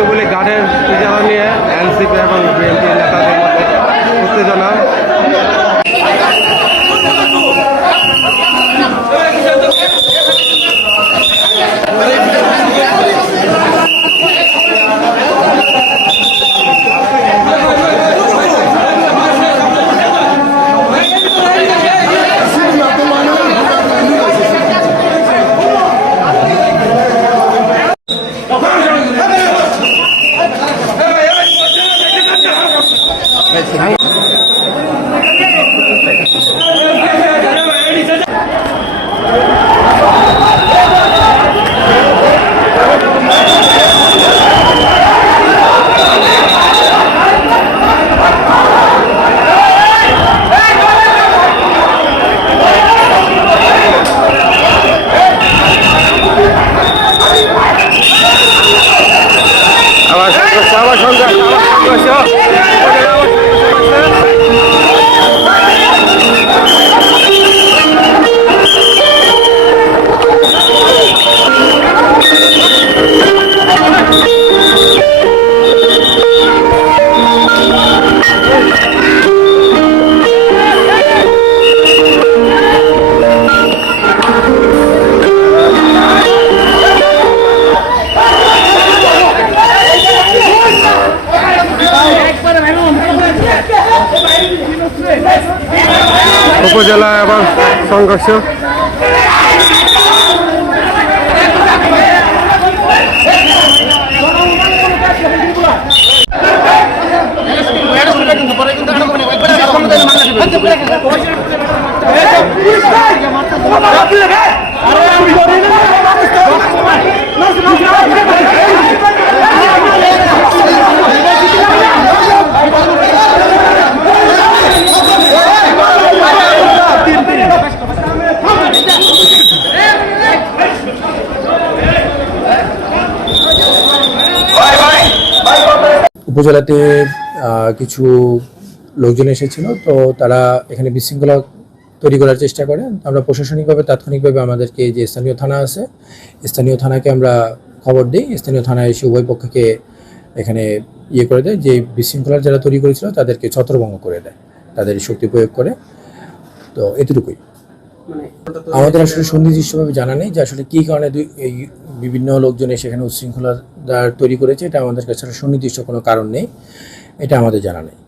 কতগুলি গার্ডের ইজারা নিয়ে এনসিপি এবং বিএনপি নেতাদের মধ্যে উত্তেজনা। উপজেলায় আবার সংঘর্ষ। উপজেলাতে কিছু লোকজন এসেছিল, তো তারা এখানে বিশৃঙ্খলা তৈরি করার চেষ্টা করে। আমরা প্রশাসনিকভাবে তাৎক্ষণিকভাবে আমাদেরকে যে স্থানীয় থানা আছে, স্থানীয় থানাকে আমরা খবর দিই। স্থানীয় থানায় এসে উভয় পক্ষকে এখানে করে দেয়, যে বিশৃঙ্খলার যারা তৈরি করেছিল তাদেরকে ছত্রভঙ্গ করে দেয়, তাদের শক্তি প্রয়োগ করে। তো এতটুকুই। আমাদের আসলে সুনির্দিষ্টভাবে জানা নেই যে আসলে কী কারণে এই বিভিন্ন লোকজন সেখানে উচ্ছৃঙ্খলা তৈরি করেছে। এটা আমাদের কাছে সুনির্দিষ্ট কোনো কারণ নেই, এটা আমাদের জানা নেই।